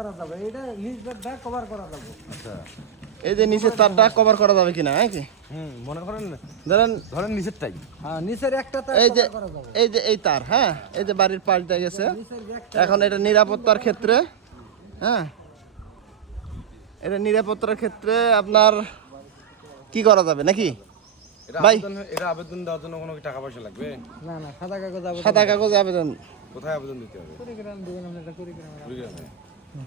করা যাবে, এটা নিচটা কভার করা যাবে। আচ্ছা, এই যে নিচের তারটা কভার করা যাবে কিনা নাকি? মনে করেন ধরেন নিচেরটাই। হ্যাঁ, নিচের একটা তার এই যে কভার করা যাবে। এই তার, হ্যাঁ, এই যে বাড়ির পাশ দিয়ে গেছে। নিচের যে একটা এখন এটা নিরাপত্তার ক্ষেত্রে, হ্যাঁ, এটা নিরাপত্তার ক্ষেত্রে আপনার কি করা যাবে নাকি ভাই? এটা আবেদন দেওয়ার জন্য কোনো টাকা পয়সা লাগবে? না না, সাদা কাগজ আবেদন। সাদা কাগজে আবেদন। কোথায় আবেদন দিতে হবে? কুড়িগ্রাম দিবেন আপনি, এটা কুড়িগ্রামে। কুড়িগ্রামে।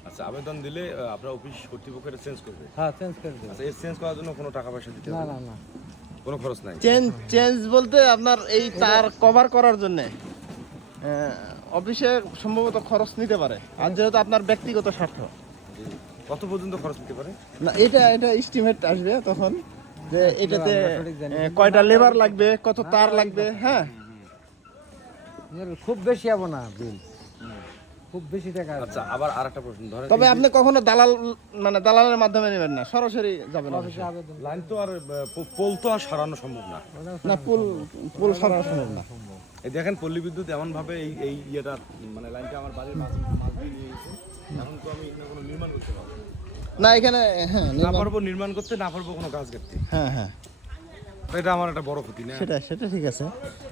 আচ্ছা, আবেদন দিলে আপনার অফিস কর্তৃপক্ষ এটা চেঞ্জ করবে? হ্যাঁ, চেঞ্জ করে দিবেন। আচ্ছা, এর চেঞ্জ করার জন্য কোনো টাকা পয়সা দিতে না হবে? না না, কোনো খরচ নাই? চেঞ্জ বলতে আপনার এই তার কভার করার জন্য অফিসে সম্ভবত খরচ নিতে পারে, আর যেহেতু আপনার ব্যক্তিগত স্বার্থ। কত পর্যন্ত খরচ নিতে পারে? না, এটা এস্টিমেট আসবে তখন যে এটাতে কয়টা লেবার লাগবে, কত তার লাগবে। হ্যাঁ, খুব বেশি হবো না বিল, খুব বেশি টাকা। আচ্ছা, আবার আরেকটা প্রশ্ন, ধরেন তবে আপনি কখনো দালালের মাধ্যমে নেবেন না, সরাসরি যাবেন অফিসে। আবেদন লাইন তো আর পোল তো আর সরানো সম্ভব না। না, পুল সরানো সম্ভব না। এই দেখেন, পল্লী বিদ্যুৎ এমন ভাবে এই ইয়েটা মানে লাইনটা আমার বাড়ির মাঝ দিয়ে নিয়ে গেছে। এখন তো আমি এখানে কোনো নির্মাণ করতে পারবো না। না, এখানে হ্যাঁ না পারবো নির্মাণ করতে, না পারবো কোনো কাজ করতে। হ্যাঁ হ্যাঁ, এটা আমার একটা বড় ক্ষতি না? সেটা ঠিক আছে।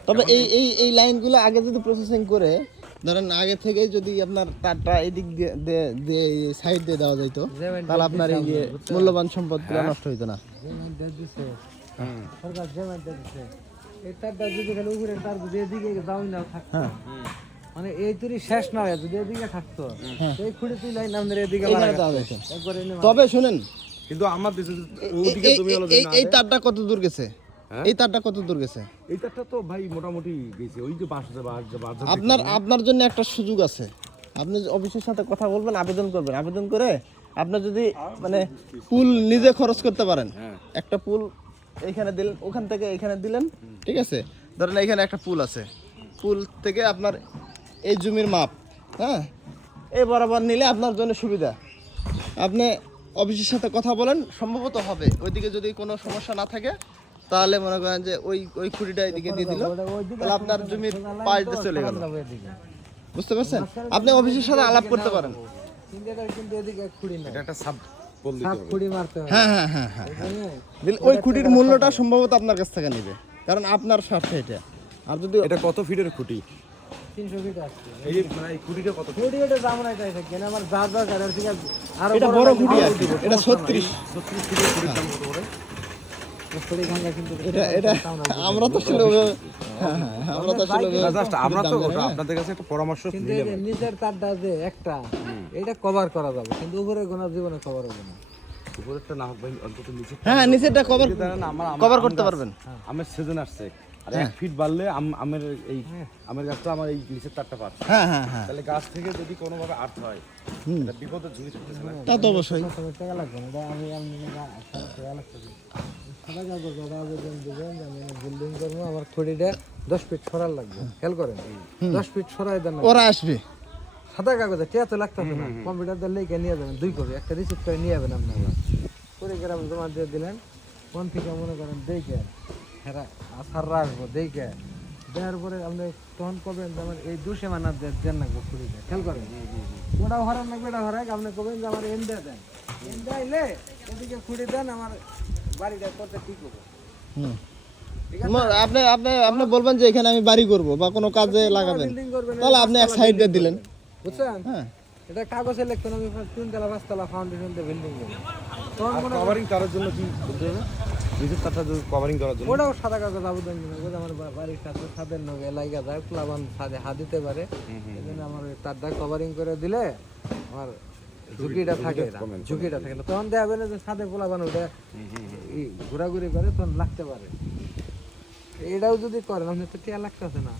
তবে এই লাইনগুলো আগে যদি প্রসেসিং করে, ধরেন আগে থেকেই যদি আপনার তারটা এদিক দিয়ে সাইড দিয়ে দেওয়া যাইতো, তাহলে আপনার এই যে মূল্যবান সম্পদগুলো নষ্ট হইতো না। সরকার জেমেন্ট দিচ্ছে, এই তারটা যদি খালি উপরে তার যদি এদিকে যাওই না থাকতো, মানে এই তুরি শেষ না হয়, যদি এদিকে থাকতো এই খুঁড়ে তুই লাইন আমাদের এদিকে এইখানে দেওয়া যাইতো। তবে শুনেন, কিন্তু আমার দেশে ওদিকে জমি হলো এই তারটা কত দূর গেছে? এই তারটা কত দূর গেছে? এই তারটা তো ভাই মোটামুটি গেছে, ওই যে আপনার জন্য একটা সুযোগ আছে। আপনি অফিসের সাথে কথা বলবেন, আবেদন করবেন, আবেদন করে আপনার যদি মানে পুল নিজে খরচ করতে পারেন, একটা পুল এইখানে দিলেন, ওখান থেকে এখানে দিলেন, ঠিক আছে? ধরেন এখানে একটা পুল আছে, পুল থেকে আপনার এই জমির মাপ, হ্যাঁ, এই বরাবর নিলে আপনার জন্য সুবিধা। আপনি অফিসের সাথে কথা বলেন, সম্ভবত হবে। ওইদিকে যদি কোনো সমস্যা না থাকে, তাহলে মনে করেন যে ওই খুঁটিটা এদিকে দিয়ে দিল, তাহলে আপনার জমির পাশ দিয়ে চলে গেল। বুঝতে পারছেন? আপনি অফিসের সাথে আলাপ করতে পারেন। কিন্তু এদিকে খুঁড়ি না, এটা একটা সাব পোল দিতে হবে। খুঁড়ি মারতে হবে। হ্যাঁ হ্যাঁ হ্যাঁ হ্যাঁ, ওই খুঁটির মূল্যটা সম্ভবত আপনার কাছ থেকে নেবে, কারণ আপনার স্বার্থে এটা। আর যদি এটা কত ফিটের খুঁটি? 300 ফিট আসছে। এই যে মানে এই খুঁটিটা কত? খুঁড়ি এটা দাম নাই তাই থাকে না, আমার যা দরকার এর থেকে আরো এটা বড় খুঁটি আর কি, এটা 36 ফিটের খুঁটির দাম কত করে? খুঁড়ি ভাঙা কিন্তু এটা আমরা তো আসলে আমরা তো আসলে জাস্ট আমরা তো ওটা আপনাদের কাছে একটা পরামর্শ কিন্তু নিলাম। এই যে নিচের তারটা যে একটা, এটা কভার করা যাবে, কিন্তু উপরে কোনো জীবনে কভার হবে না। উপরেরটা না হোক ভাই, অন্তত নিচে হ্যাঁ, নিচেরটা কভার কভার করতে পারবেন। আমের সিজন আসছে, আর 1 ফিট বাড়লে আমের এই আমের গাছটা আমার এই নিচের তারটা পাচ্ছে। হ্যাঁ হ্যাঁ হ্যাঁ, তাহলে গাছ থেকে যদি কোনোভাবে আর্থ হয়, এটা বিপদের ঝুঁকি থাকতেছে না? তা তো অবশ্যই। টাকা লাগবে না, এটা আমি টাকা লাগবে। সাদা কাগজ ওরা আবেদন দেবেন যে আমি বিল্ডিং করবো, আমার খুঁড়িটা 10 ফিট সরার লাগবে। খেয়াল করেন, 10 ফিট সরাই দেন, ওরা আসবে। সাদা কাগজে টিয়া তো লাগতেছে না, কম্পিউটার দিয়ে লিখে নিয়ে যাবেন 2 কপি, একটা রিসিপ্ট করে নিয়ে যাবেন আপনারা। কুড়িগ্রাম জমা দিয়ে দিলেন, কোন থেকে মনে করেন দেখে হেরা আসার রাখবো, দেখে দেওয়ার পরে আপনি তখন করবেন যে আমার এই 2 সীমানা দেন লাগবো খুঁড়িটা। খেয়াল করেন, ওটাও হরান লাগবে, এটা হরাক, আপনি করবেন যে আমার এন্ডে দেন, এন্ডে আইলে এদিকে খুঁড়ি দেন, আমার বাড়িটা করতে ঠিক হবে। আপনি বলবেন যে এখানে আমি বাড়ি করব বা কোনো কাজে লাগাবেন, তাহলে আপনি এক সাইড দিয়ে দিলেন, বুঝছেন? হ্যাঁ, এটা কাগজে লিখতেন আমি 3 তলা 5 তলা ফাউন্ডেশন দিয়ে বিল্ডিং করব। তখন মনে কভারিং করার জন্য কি করতে হবে? নিচের তারটা কভারিং করার জন্য ওটাও সাদা কাগজ আবেদন করবো, আমার বাড়ির সাথে ছাদের নগে লাইগা যায়, প্লাবান ছাদে হাত দিতে পারে, এই জন্য আমার ওই তারটা কভারিং করে দিলে আমার ঝুঁকিটা থাকে না, ঝুঁকিটা থাকে না। তখন দেওয়া না যে ছাদে প্লাবান ওটা ঘোরাঘুরি করে, তখন লাগতে পারে। এটাও যদি করেন, আপনি তো টিয়া লাগতেছে না,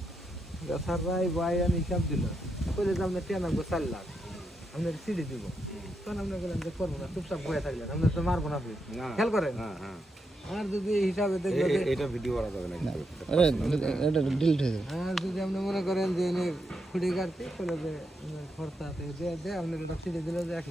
স্যার রাই ভাই আনি হিসাব দিল, বলে যে আপনার টিয়া নামবো 4 লাখ, আপনার সিডি দিব, তখন আপনি বললেন যে করবো না, চুপচাপ বয়ে থাকলেন, আপনি তো মারবো না। আপনি খেয়াল করেন, আর যদি হিসাবে দেখবেন এটা ভিডিও করা যাবে না, এটা ডিলিট হয়ে যাবে। আর যদি আপনি মনে করেন যে খুঁড়ি কাটতে বলে যে খরচা আছে, আপনি সিডি দিলে যে 1 লাখ